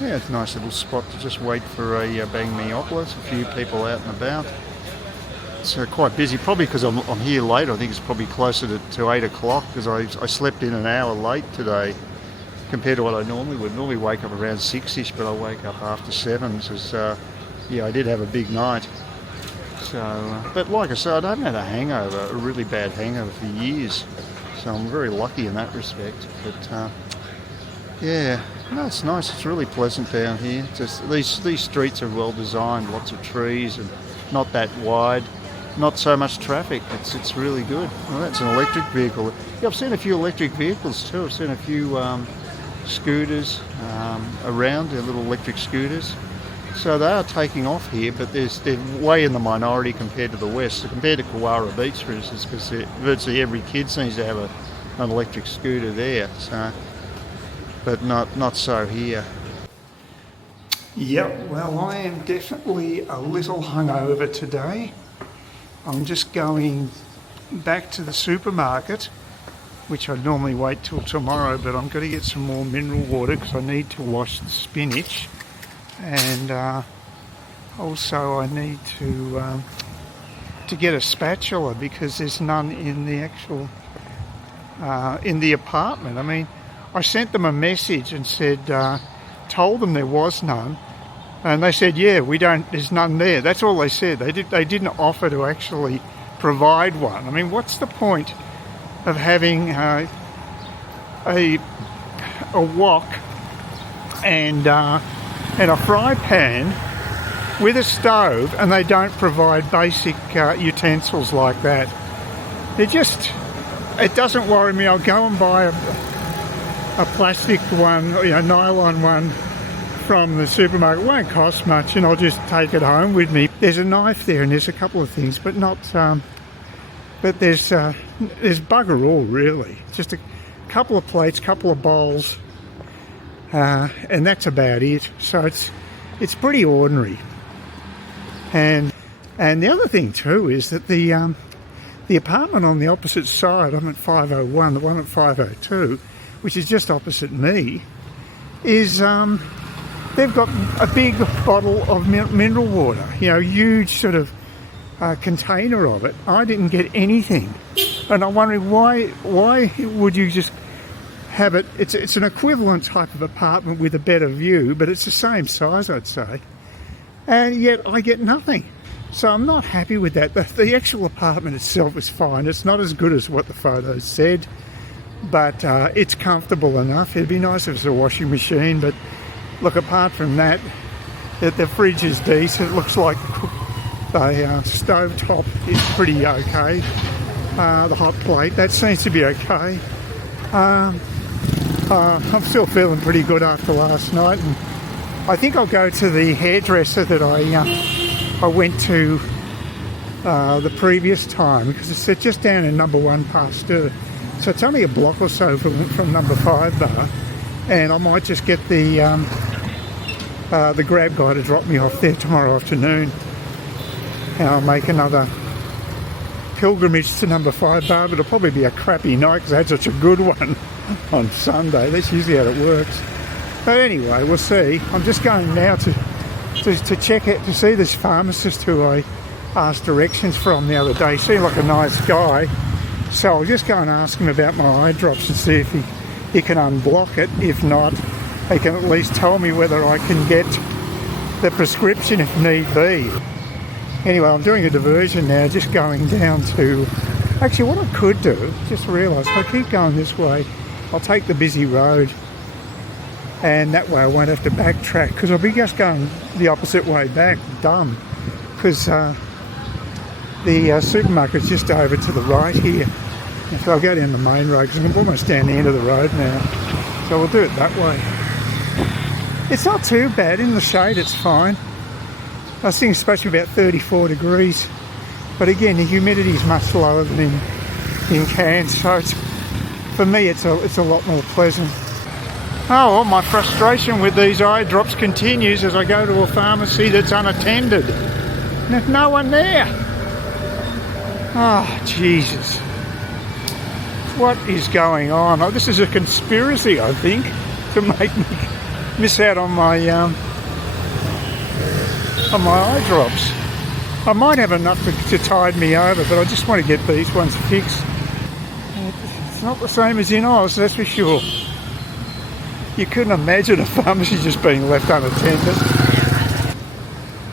Yeah, it's a nice little spot to just wait for a bang meopolis, a few people out and about. It's quite busy, probably because I'm here late. I think it's probably closer to 8 o'clock because I slept in an hour late today compared to what I normally would. Normally wake up around 6ish, but I wake up after 7 because, yeah, I did have a big night. So, but like I said, I haven't had a hangover, a really bad hangover for years. So I'm very lucky in that respect. But yeah, no, it's nice. It's really pleasant down here. Just these streets are well designed, lots of trees and not that wide. Not so much traffic. It's really good. Well, that's an electric vehicle. Yeah, I've seen a few electric vehicles too. I've seen a few scooters around, they're little electric scooters. So they are taking off here, but they're way in the minority compared to the west. So compared to Koara Beach, for instance, because virtually every kid seems to have an electric scooter there. So, but not so here. Yep, well, I am definitely a little hungover today. I'm just going back to the supermarket, which I'd normally wait till tomorrow, but I'm going to get some more mineral water because I need to wash the spinach, and also I need to get a spatula because there's none in the actual in the apartment. I mean, I sent them a message and said, told them there was none. And they said, yeah, there's none there. That's all they said. They didn't offer to actually provide one. I mean, what's the point of having a wok and a fry pan with a stove, and they don't provide basic utensils like that? It doesn't worry me. I'll go and buy a plastic one, nylon one from the supermarket. It won't cost much, and I'll just take it home with me. There's a knife there, and there's a couple of things, but not. But there's bugger all really. Just a couple of plates, couple of bowls, and that's about it. So it's pretty ordinary. And the other thing too is that the apartment on the opposite side, I'm at 501, the one at 502, which is just opposite me, is they've got a big bottle of mineral water, huge sort of container of it. I didn't get anything, and I'm wondering why would you just have it? It's an equivalent type of apartment with a better view, but it's the same size, I'd say, and yet I get nothing. So I'm not happy with that. The actual apartment itself is fine. It's not as good as what the photos said, but it's comfortable enough. It'd be nice if it was a washing machine, but look, apart from that, the fridge is decent. It looks like the stove top is pretty okay. The hot plate, that seems to be okay. I'm still feeling pretty good after last night, and I think I'll go to the hairdresser that I went to the previous time, because it's just down in number 1 Pasteur. So it's only a block or so from number 5 bar, and I might just get the grab guy to drop me off there tomorrow afternoon, and I'll make another pilgrimage to number 5 bar, but it'll probably be a crappy night because I had such a good one on Sunday. That's usually how it works. But anyway, we'll see. I'm just going now to check it, to see this pharmacist who I asked directions from the other day. He seemed like a nice guy, so I'll just go and ask him about my eye drops and see if he can unblock it. If not, he can at least tell me whether I can get the prescription if need be. Anyway, I'm doing a diversion now, just going down to... Actually, what I could do, just realised, if I keep going this way, I'll take the busy road, and that way I won't have to backtrack, because I'll be just going the opposite way back. Dumb. Because the supermarket's just over to the right here. So I'll go down the main road, because I'm almost down the end of the road now. So we'll do it that way. It's not too bad. In the shade, it's fine. I was thinking it's supposed to be about 34 degrees. But again, the humidity is much lower than in Cairns. So for me, it's a lot more pleasant. Oh, well, my frustration with these eye drops continues as I go to a pharmacy that's unattended. There's no one there. Oh, Jesus. What is going on? Oh, this is a conspiracy, I think, to make me miss out on my eye drops. I might have enough to tide me over, but I just want to get these ones fixed. It's not the same as in Oz, that's for sure. You couldn't imagine a pharmacy just being left unattended.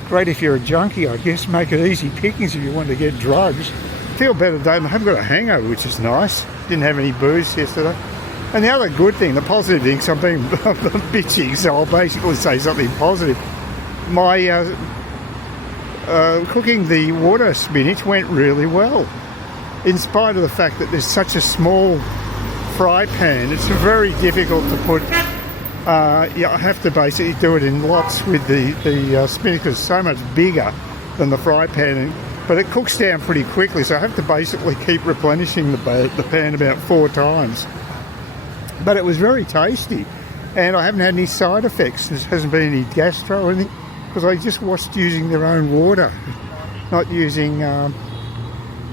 Great if you're a junkie, I guess. Make it easy pickings if you want to get drugs. Feel better today. I haven't got a hangover, which is nice. Didn't have any booze yesterday. And the other good thing, the positive thing, so I'm being bitchy, so I'll basically say something positive. My cooking the water spinach went really well. In spite of the fact that there's such a small fry pan, it's very difficult to put. I have to basically do it in lots with the spinach, because it's so much bigger than the fry pan, but it cooks down pretty quickly, so I have to basically keep replenishing the pan about 4 times. But it was very tasty, and I haven't had any side effects. There hasn't been any gastro or anything, because I just washed using their own water, not using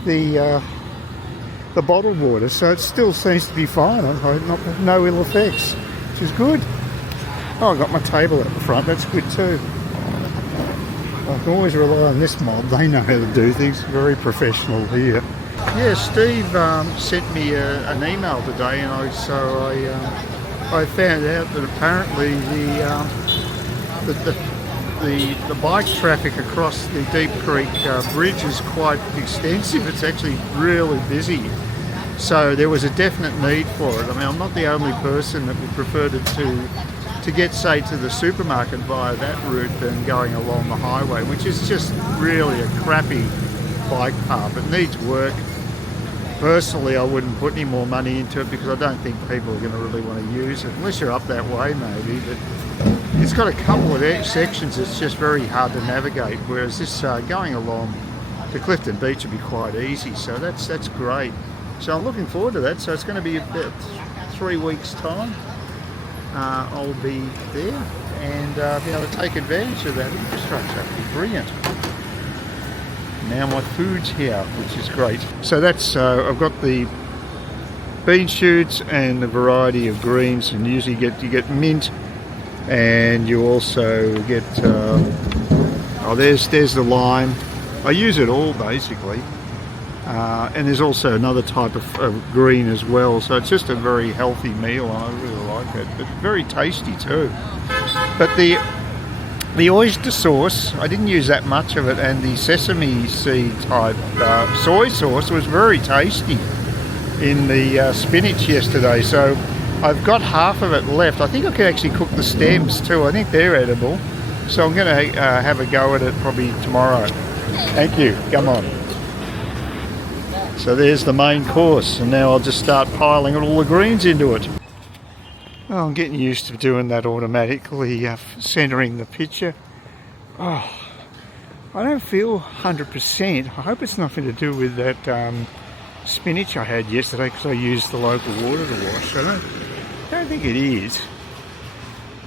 the bottled water, so it still seems to be fine. No ill effects, which is good. Oh, I got my table at the front, that's good too. I can always rely on this mob, they know how to do things, very professional here. Yeah, Steve sent me an email today, and I found out that apparently the bike traffic across the Deep Creek Bridge is quite extensive. It's actually really busy. So there was a definite need for it. I mean, I'm not the only person that would prefer to get, say, to the supermarket via that route than going along the highway, which is just really a crappy bike path. It needs work. Personally, I wouldn't put any more money into it because I don't think people are going to really want to use it, unless you're up that way maybe. But it's got a couple of sections that's just very hard to navigate, whereas this going along to Clifton Beach would be quite easy. So that's great. So I'm looking forward to that. So it's going to be about 3 weeks' time. I'll be there and be able to take advantage of that infrastructure. It'll be brilliant. Now my food's here, which is great. So that's I've got the bean shoots and a variety of greens, and usually you get mint, and you also get there's the lime. I use it all basically, and there's also another type of green as well. So it's just a very healthy meal, and I really like it. But very tasty too. But the oyster sauce, I didn't use that much of it, and the sesame seed type soy sauce was very tasty in the spinach yesterday. So I've got half of it left. I think I can actually cook the stems too. I think they're edible. So I'm going to have a go at it probably tomorrow. Thank you. Come on. So there's the main course, and now I'll just start piling all the greens into it. Oh, I'm getting used to doing that automatically, centering the picture. Oh, I don't feel 100%. I hope it's nothing to do with that spinach I had yesterday, because I used the local water to wash. I don't think it is,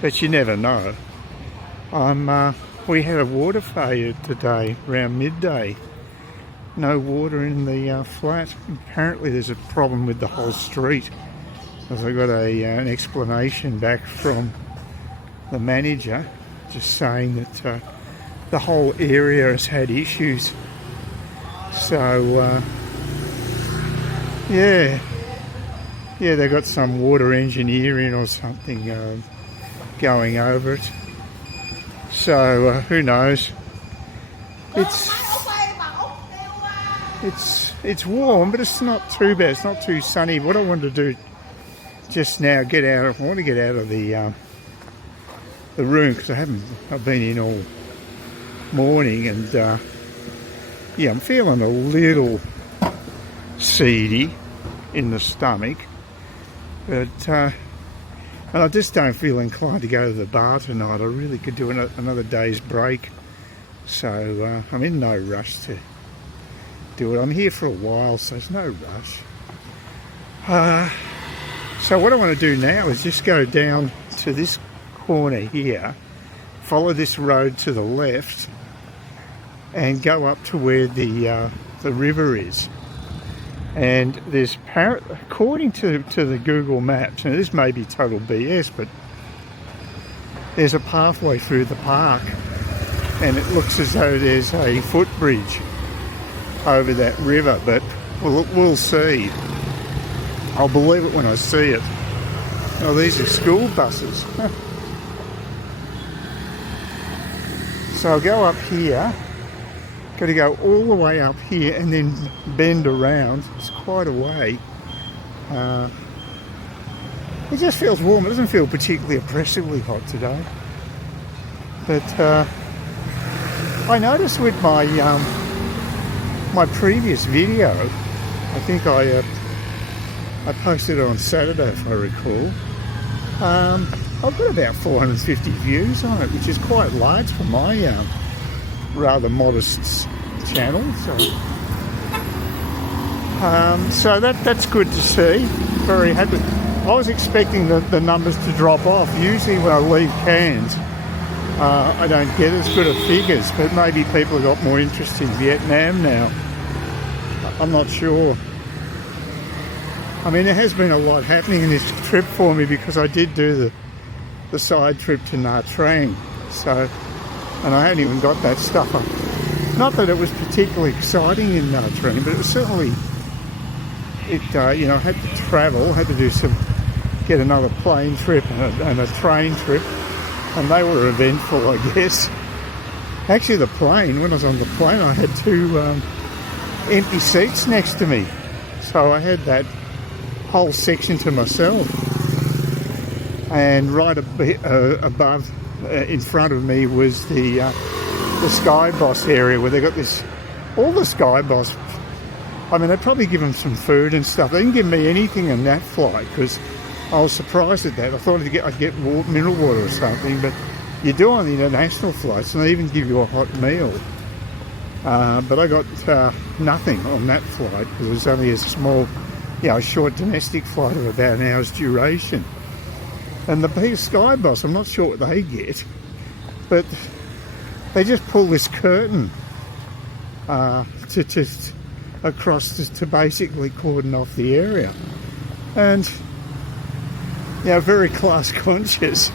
but you never know. We had a water failure today around midday. No water in the flat. Apparently there's a problem with the whole street. As I got an explanation back from the manager, just saying that the whole area has had issues. So yeah, they got some water engineering or something going over it. So who knows? It's warm, but it's not too bad. It's not too sunny. What I wanted to do just now, I want to get out of the room, because I've been in all morning, and yeah, I'm feeling a little seedy in the stomach, but and I just don't feel inclined to go to the bar tonight. I really could do another day's break, so I'm in no rush to do it. I'm here for a while, so there's no rush. So what I want to do now is just go down to this corner here, follow this road to the left, and go up to where the river is. And there's, according to the Google Maps, and this may be total BS, but there's a pathway through the park, and it looks as though there's a footbridge over that river, but we'll see. I'll believe it when I see it. Oh, these are school buses. So I'll go up here, got to go all the way up here and then bend around. It's quite a way. It just feels warm. It doesn't feel particularly oppressively hot today. But I noticed with my my previous video, I think I posted it on Saturday if I recall, I've got about 450 views on it, which is quite large for my rather modest channel. So that's good to see. Very happy. I was expecting the numbers to drop off. Usually when I leave Cairns, I don't get as good of figures, but maybe people have got more interest in Vietnam now. I'm not sure. I mean, there has been a lot happening in this trip for me because I did do the side trip to Nha Trang. So, and I hadn't even got that stuff up. Not that it was particularly exciting in Nha Trang, but it was certainly, you know, I had to travel, had to do get another plane trip and a train trip, and they were eventful, I guess. Actually, the plane, when I was on the plane, I had two empty seats next to me, so I had that whole section to myself. And right above, in front of me, was the Sky Boss area where they got this. All the Sky Boss, I mean, they probably give them some food and stuff. They didn't give me anything on that flight because I was surprised at that. I thought I'd get mineral water or something, but you do on the international flights, and they even give you a hot meal. But I got nothing on that flight. It was only a small, you know, short domestic flight of about an hour's duration. And the big Sky Boss, I'm not sure what they get, but they just pull this curtain across to basically cordon off the area. And, you know, very class conscious.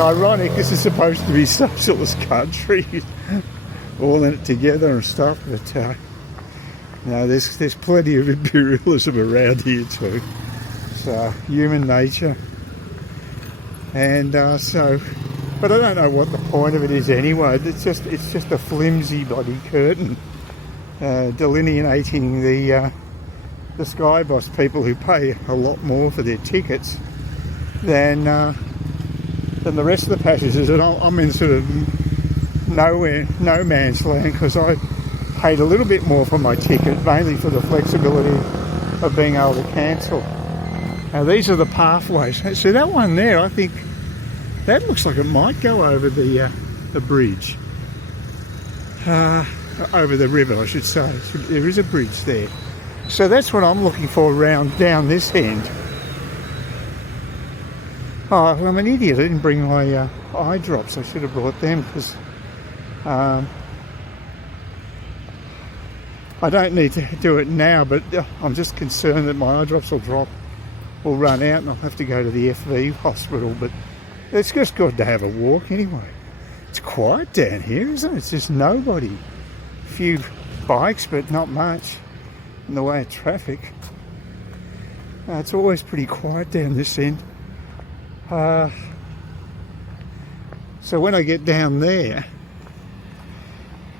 Ironic, this is supposed to be a socialist country, all in it together and stuff, but no, there's plenty of imperialism around here too. So, human nature. And so, but I don't know what the point of it is anyway. It's just a flimsy bloody curtain delineating the Sky Boss people who pay a lot more for their tickets than the rest of the passengers. And I'm in sort of no man's land because I paid a little bit more for my ticket, mainly for the flexibility of being able to cancel. Now these are the pathways. So that one there, I think that looks like it might go over the bridge, over the river, I should say. So there is a bridge there. So that's what I'm looking for down this end. Oh, I'm an idiot. I didn't bring my eye drops. I should have brought them because I don't need to do it now, but I'm just concerned that my eye drops will run out and I'll have to go to the FV hospital. But it's just good to have a walk anyway. It's quiet down here, isn't it? It's just nobody. A few bikes, but not much in the way of traffic. It's always pretty quiet down this end. So when I get down there,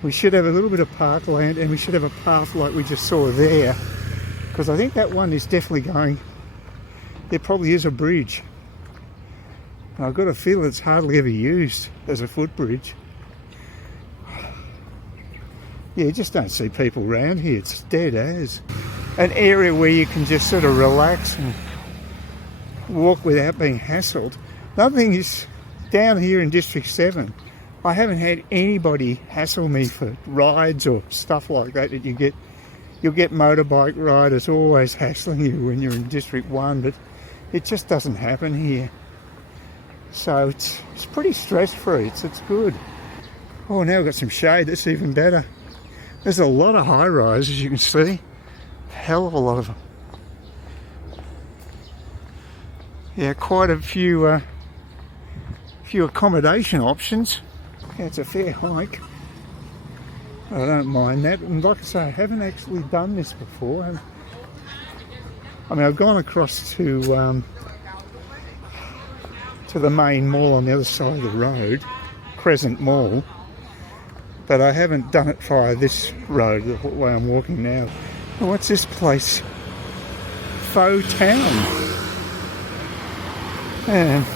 we should have a little bit of parkland and we should have a path like we just saw there, because I think that one is definitely going. There probably is a bridge. I've got a feel it's hardly ever used as a footbridge. Yeah, you just don't see people around here. It's dead as. An area where you can just sort of relax and walk without being hassled. Another thing is, down here in District 7, I haven't had anybody hassle me for rides or stuff like that you'll get motorbike riders always hassling you when you're in District 1, but it just doesn't happen here. So it's pretty stress-free. It's good. Oh, now we've got some shade. That's even better. There's a lot of high-rise, as you can see. Hell of a lot of them. Yeah, quite a few few accommodation options. Yeah, it's a fair hike. I don't mind that, and like I say, I haven't actually done this before. I mean, I've gone across to the main mall on the other side of the road, Crescent Mall, but I haven't done it via this road, the way I'm walking now. Oh, what's this place? Faux Town. And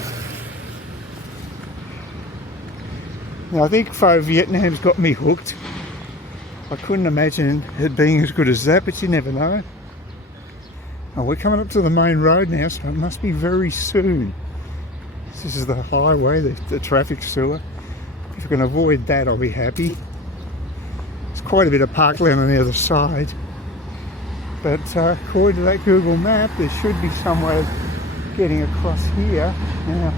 now, I think Faux Vietnam's got me hooked. I couldn't imagine it being as good as that, but you never know. Oh, we're coming up to the main road now, so it must be very soon. This is the highway, the traffic sewer. If I can avoid that, I'll be happy. There's quite a bit of parkland on the other side. But according to that Google map, there should be some way of getting across here. Now,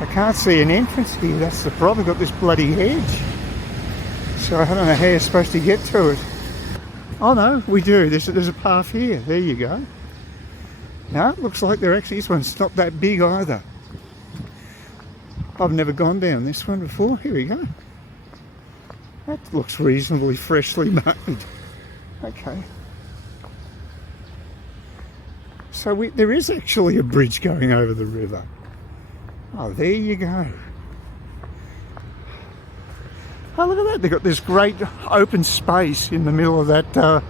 I can't see an entrance here, that's the problem. Got this bloody hedge. So I don't know how you're supposed to get to it. Oh no, we do. There's a path here. There you go. No, it looks like this one's not that big either. I've never gone down this one before. Here we go. That looks reasonably freshly made. Okay. So there is actually a bridge going over the river. Oh, there you go. Oh, look at that. They've got this great open space in the middle of that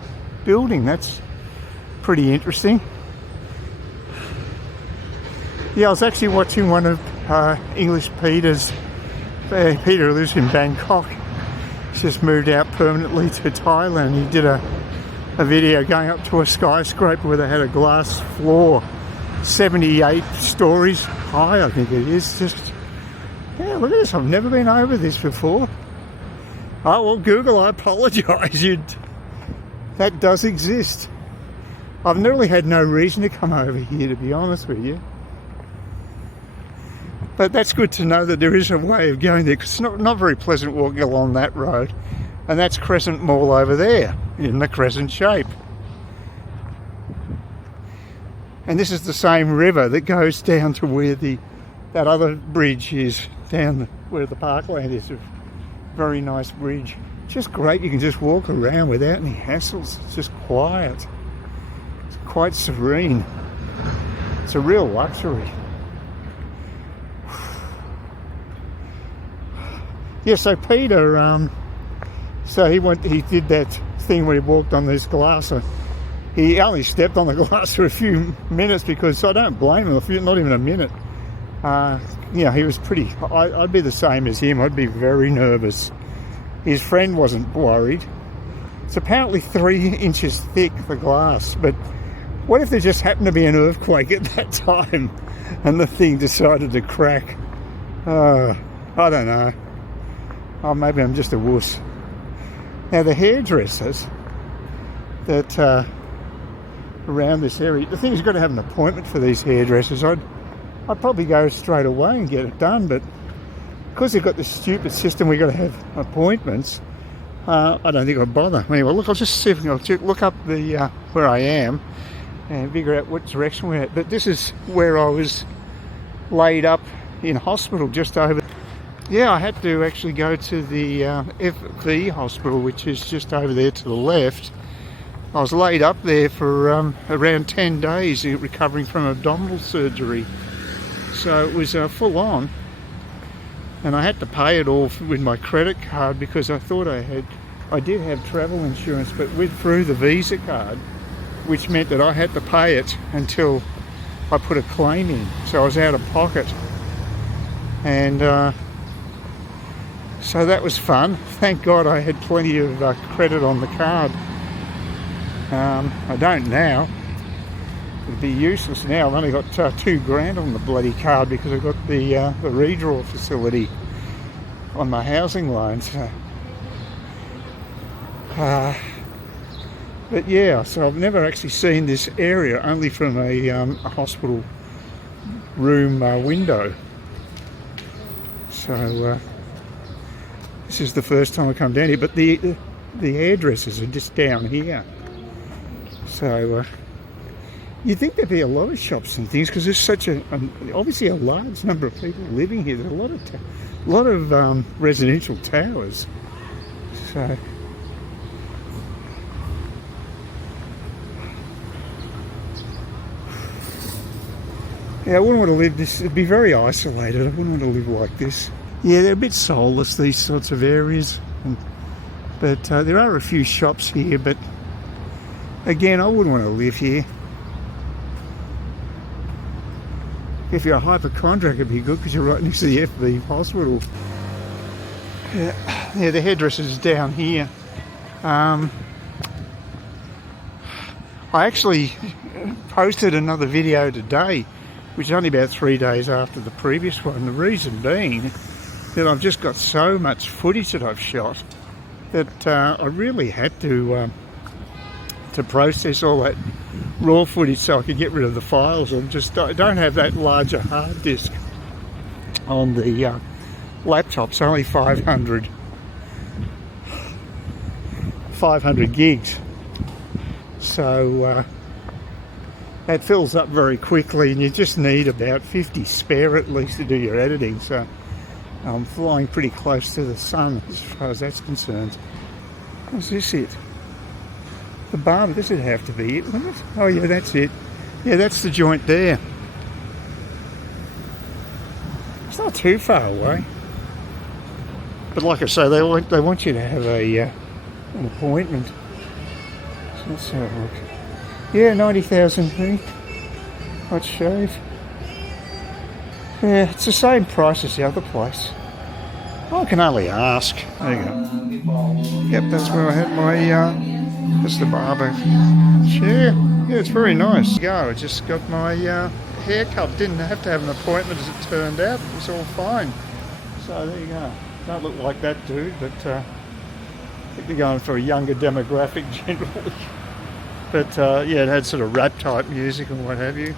building. That's pretty interesting. Yeah, I was actually watching one of English Peter's. Peter lives in Bangkok. He's just moved out permanently to Thailand. He did a video going up to a skyscraper where they had a glass floor, 78 stories high, I think it is. Just, yeah, look at this. I've never been over this before. Oh, well, Google, I apologise. That does exist. I've nearly had no reason to come over here, to be honest with you. But that's good to know that there is a way of going there, because it's not very pleasant walking along that road. And that's Crescent Mall over there, in the crescent shape. And this is the same river that goes down to where that other bridge is, down where the parkland is. A very nice bridge. Just great, you can just walk around without any hassles. It's just quiet. It's quite serene. It's a real luxury. Yeah, so Peter, he did that thing where he walked on this glass. He only stepped on the glass for a few minutes, because I don't blame him, not even a minute. Yeah, he was pretty, I'd be the same as him. I'd be very nervous. His friend wasn't worried. It's apparently 3 inches thick, the glass, but what if there just happened to be an earthquake at that time and the thing decided to crack? I don't know. Oh, maybe I'm just a wuss. Now, the hairdressers that around this area, the thing is, you've got to have an appointment for these hairdressers. I'd probably go straight away and get it done, but because they've got this stupid system, we've got to have appointments. I don't think I'll bother. Anyway, look, I'll just see if I'll look up the where I am and figure out what direction we're at. But this is where I was laid up in hospital, just over. Yeah, I had to actually go to the FV hospital, which is just over there to the left. I was laid up there for around 10 days recovering from abdominal surgery. So it was full on. And I had to pay it all with my credit card, because I thought I did have travel insurance, but through the Visa card, which meant that I had to pay it until I put a claim in. So I was out of pocket. And so that was fun. Thank God I had plenty of credit on the card. I don't now. It'd be useless now. I've only got $2,000 on the bloody card, because I've got the redraw facility on my housing loan. So, but yeah, so I've never actually seen this area, only from a hospital room window. So this is the first time I come down here, but the hairdressers are just down here. So You'd think there'd be a lot of shops and things because there's such obviously a large number of people living here. There's a lot of residential towers. So yeah, I wouldn't want to live this. It'd be very isolated. I wouldn't want to live like this. Yeah, they're a bit soulless, these sorts of areas. But there are a few shops here. But again, I wouldn't want to live here. If you're a hypochondriac, it'd be good because you're right next to the FB hospital. Yeah, the hairdresser's down here. I actually posted another video today, which is only about 3 days after the previous one. The reason being that I've just got so much footage that I've shot that I really had to process all that raw footage so I could get rid of the files. I just don't have that larger hard disk on the laptop. It's only 500 gigs. So that fills up very quickly, and you just need about 50 spare at least to do your editing. So I'm flying pretty close to the sun as far as that's concerned. What's this it? The Barber, this would have to be it, wouldn't it? Oh yeah, that's it. Yeah, that's the joint there. It's not too far away. But like I say, they want you to have an appointment. So let's have a look. Yeah, 90,000 feet. Hot shave. Yeah, it's the same price as the other place. I can only ask. There you go. Yep, that's where I had my that's the Barber chair. Yeah, it's very nice. I just got my hair cut. Didn't have to have an appointment as it turned out. It was all fine. So there you go. Don't look like that dude, but I think they're going for a younger demographic generally. But yeah, it had sort of rap type music and what have you.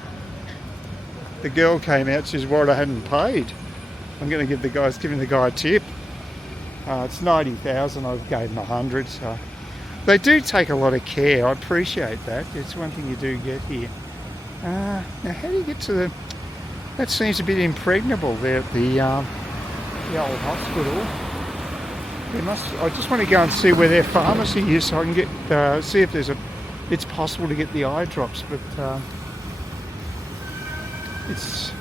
The girl came out, she's worried I hadn't paid. I'm going to give giving the guy a tip. It's 90,000, I gave him 100, so. They do take a lot of care, I appreciate that. It's one thing you do get here. Now how do you get to the... That seems a bit impregnable there at the old hospital. I just want to go and see where their pharmacy is so I can get see if it's possible to get the eye drops, but it's...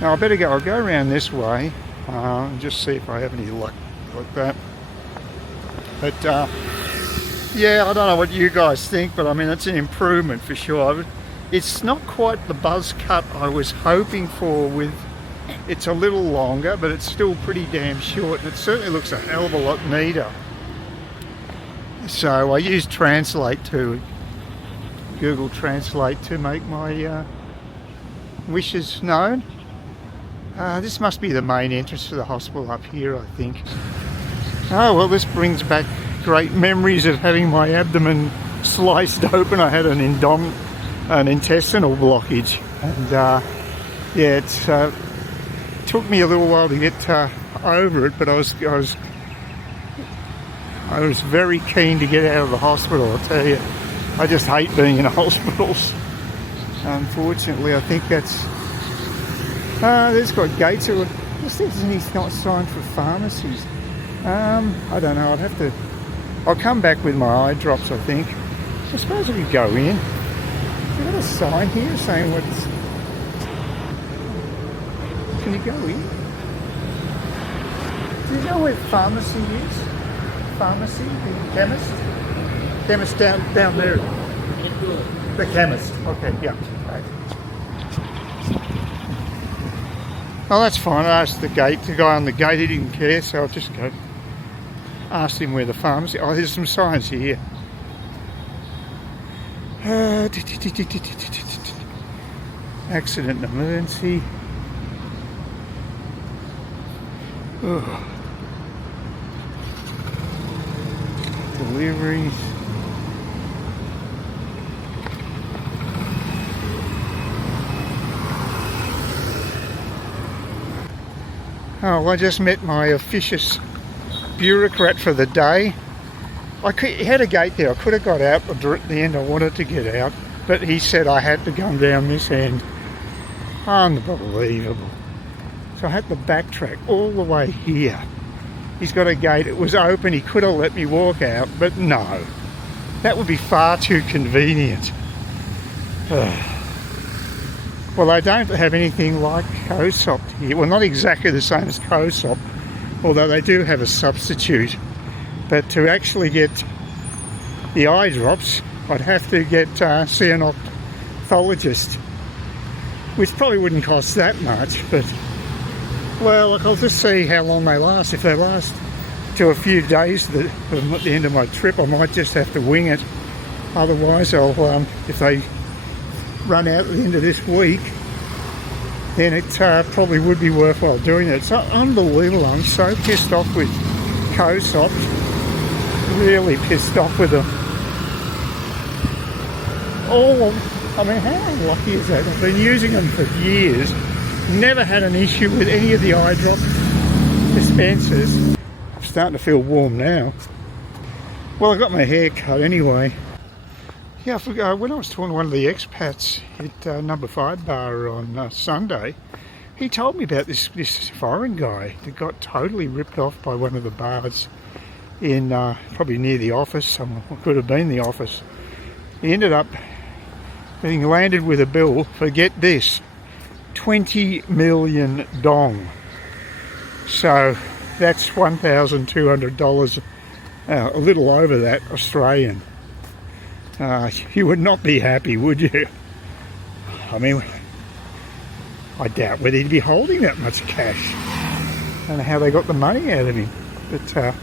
Now I'll go around this way and just see if I have any luck like that. But yeah, I don't know what you guys think, but I mean, it's an improvement for sure. It's not quite the buzz cut I was hoping for with... It's a little longer, but it's still pretty damn short, and it certainly looks a hell of a lot neater. So I use Google Translate to make my wishes known. This must be the main entrance to the hospital up here, I think. Oh well, this brings back great memories of having my abdomen sliced open. I had an intestinal blockage, and yeah, it took me a little while to get over it, but I was very keen to get out of the hospital. I'll tell you, I just hate being in hospitals. Unfortunately, I think that's there's got gates. I guess there's any sign for pharmacies. I don't know. I'll come back with my eye drops, I think. I suppose I could go in. Is there a sign here saying what's... Can you go in? Do you know where pharmacy is? Pharmacy? The chemist? Chemist down there. The chemist. Okay, yeah. Right. Oh, that's fine. I asked the guy on the gate, he didn't care, so I'll just go. Asked him where the pharmacy... Oh, there's some signs here. Accident and emergency. Oh. Deliveries. Oh, I just met my officious bureaucrat for the day. He had a gate there. I could have got out, but at the end I wanted to get out. but he said I had to come down this end. Unbelievable. So I had to backtrack all the way here. He's got a gate, it was open, he could have let me walk out, but no. That would be far too convenient. Well, they don't have anything like Kosop here. Well, not exactly the same as Kosop, although they do have a substitute. But to actually get the eye drops, I'd have to see an ophthalmologist, which probably wouldn't cost that much, but well, look, I'll just see how long they last. If they last to a few days at the end of my trip, I might just have to wing it. Otherwise, I'll if they run out at the end of this week, then it probably would be worthwhile doing it. It's unbelievable. I'm so pissed off with Kosop. Really pissed off with them. Oh, I mean, how lucky is that? I've been using them for years. Never had an issue with any of the eye drop dispensers. I'm starting to feel warm now. Well, I got my hair cut anyway. Yeah, I forgot, when I was talking to one of the expats at number 5 bar on Sunday, he told me about this foreign guy that got totally ripped off by one of the bars in probably near the office. Someone could have been the office. He ended up being landed with a bill for, get this, 20 million dong. So that's $1,200, a little over that Australian. You would not be happy, would you? I mean, I doubt whether he'd be holding that much cash. I don't know how they got the money out of him. But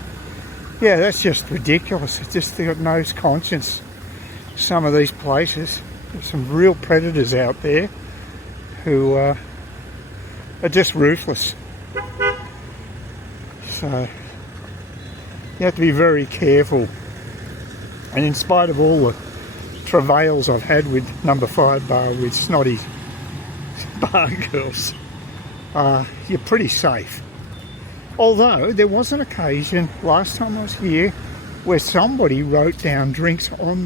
yeah, that's just ridiculous. It's just they've got no conscience. Some of these places, there's some real predators out there who are just ruthless. So you have to be very careful. And in spite of all the travails I've had with number 5 bar with snotty bar girls, you're pretty safe. Although there was an occasion last time I was here where somebody wrote down drinks on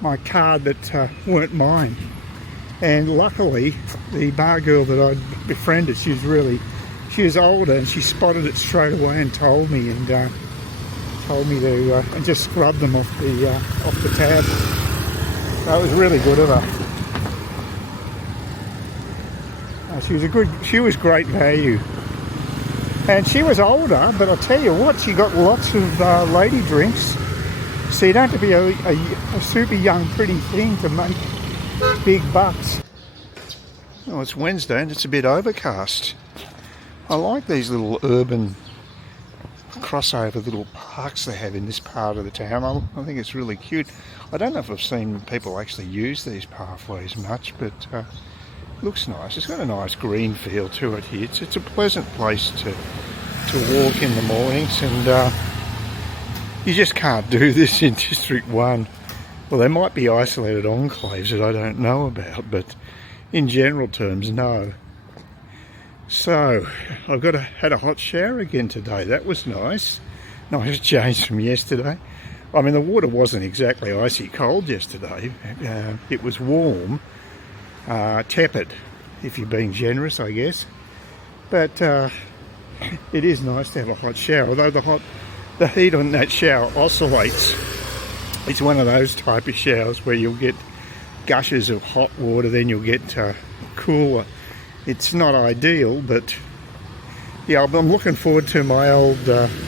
my card that weren't mine. And luckily, the bar girl that I'd befriended, she was older, and she spotted it straight away and told me, and told me to and just scrub them off the tab. That was really good of her. She was great value, and she was older. But I'll tell you what, she got lots of lady drinks. So you don't have to be a super young, pretty thing to make big bucks. Oh, it's Wednesday and it's a bit overcast. I like these little urban crossover little parks they have in this part of the town. I think it's really cute. I don't know if I've seen people actually use these pathways much, but it looks nice. It's got a nice green feel to it here. It's a pleasant place to walk in the mornings, and you just can't do this in District 1. Well, there might be isolated enclaves that I don't know about, but in general terms, no. So, I've had a hot shower again today. That was nice. Nice change from yesterday. I mean, the water wasn't exactly icy cold yesterday. It was warm, tepid, if you're being generous, I guess. But it is nice to have a hot shower, although the heat on that shower oscillates. It's one of those type of showers where you'll get gushes of hot water, then you'll get cooler. It's not ideal, but yeah, I'm looking forward to my old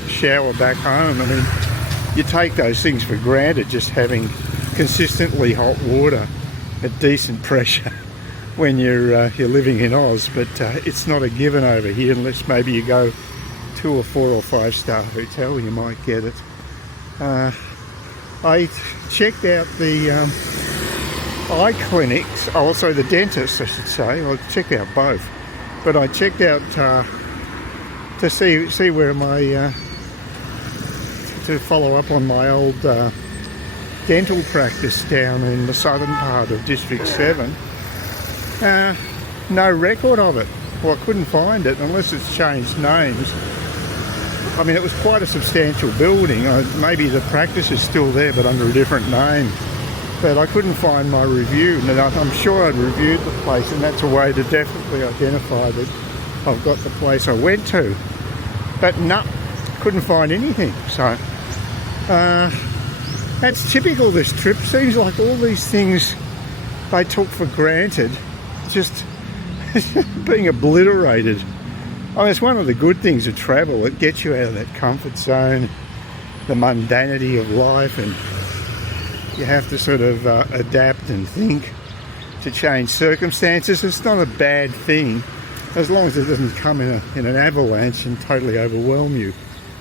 shower back home. I mean, you take those things for granted, just having consistently hot water at decent pressure when you're living in Oz, but it's not a given over here unless maybe you go to a 4 or 5 star hotel, you might get it. I checked out the eye clinics, also the dentist I should say. I checked out both, but I checked out to see where my to follow up on my old dental practice down in the southern part of District 7. No record of it. Well, I couldn't find it unless it's changed names. I mean, it was quite a substantial building. Maybe the practice is still there, but under a different name. but I couldn't find my review. And I'm sure I'd reviewed the place, and that's a way to definitely identify that I've got the place I went to. But no, couldn't find anything. So that's typical this trip. Seems like all these things I took for granted just being obliterated. I mean, it's one of the good things of travel. It gets you out of that comfort zone, the mundanity of life, and you have to sort of adapt and think to change circumstances. It's not a bad thing as long as it doesn't come in an avalanche and totally overwhelm you,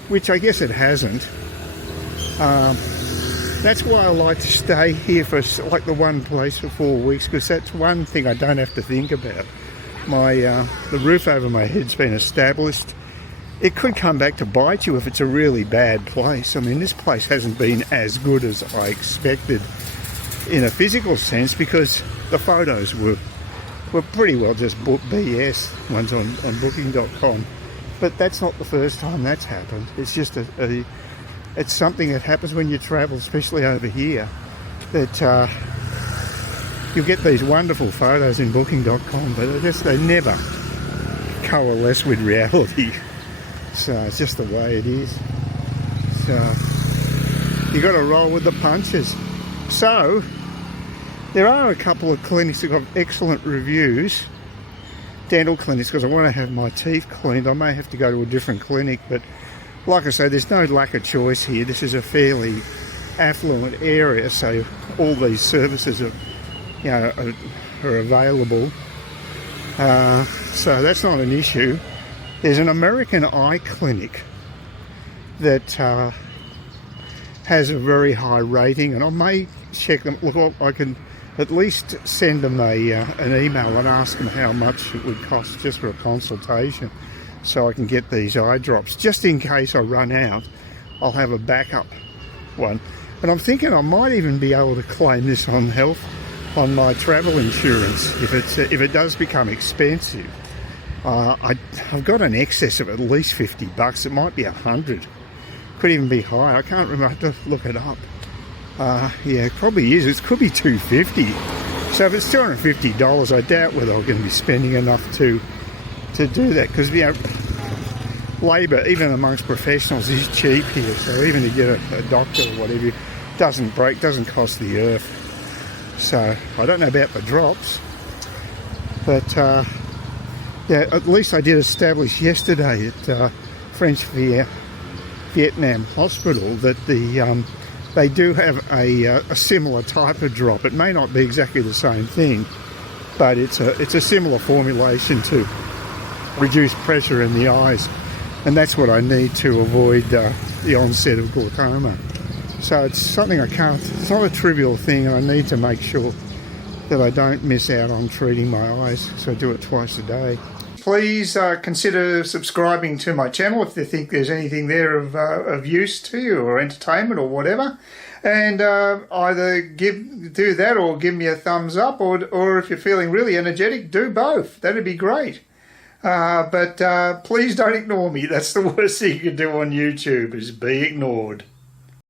which I guess it hasn't. That's why I like to stay here for like the one place for 4 weeks, because that's one thing I don't have to think about. The roof over my head's been established. It could come back to bite you if it's a really bad place. I mean, this place hasn't been as good as I expected in a physical sense, because the photos were pretty well just BS ones on booking.com. But that's not the first time that's happened. It's just it's something that happens when you travel, especially over here, that you get these wonderful photos in booking.com, but they never coalesce with reality. So it's just the way it is. So you got to roll with the punches. So there are a couple of clinics that got excellent reviews, dental clinics, because I want to have my teeth cleaned. I may have to go to a different clinic, but like I say, there's no lack of choice here. This is a fairly affluent area, so all these services are available. So that's not an issue. There's an American eye clinic that has a very high rating, and I may check them. Look, I can at least send them an email and ask them how much it would cost just for a consultation, so I can get these eye drops. Just in case I run out, I'll have a backup one. And I'm thinking I might even be able to claim this on my travel insurance if it does become expensive. I've got an excess of at least $50. It might be 100. Could even be higher. I can't remember. I have to look it up. Yeah, it probably is. It could be $250. So if it's $250, I doubt whether I'm going to be spending enough to do that, because labour, even amongst professionals, is cheap here. So even to get a doctor or whatever, doesn't cost the earth. So I don't know about the drops, but yeah, at least I did establish yesterday at French Vietnam Hospital that they do have a similar type of drop. It may not be exactly the same thing, but it's a similar formulation to reduce pressure in the eyes, and that's what I need to avoid the onset of glaucoma. So it's something it's not a trivial thing, and I need to make sure that I don't miss out on treating my eyes, so I do it twice a day. Please consider subscribing to my channel if you think there's anything there of use to you, or entertainment or whatever, and either do that or give me a thumbs up, or if you're feeling really energetic, do both. That'd be great. But please don't ignore me. That's the worst thing you can do on YouTube, is be ignored.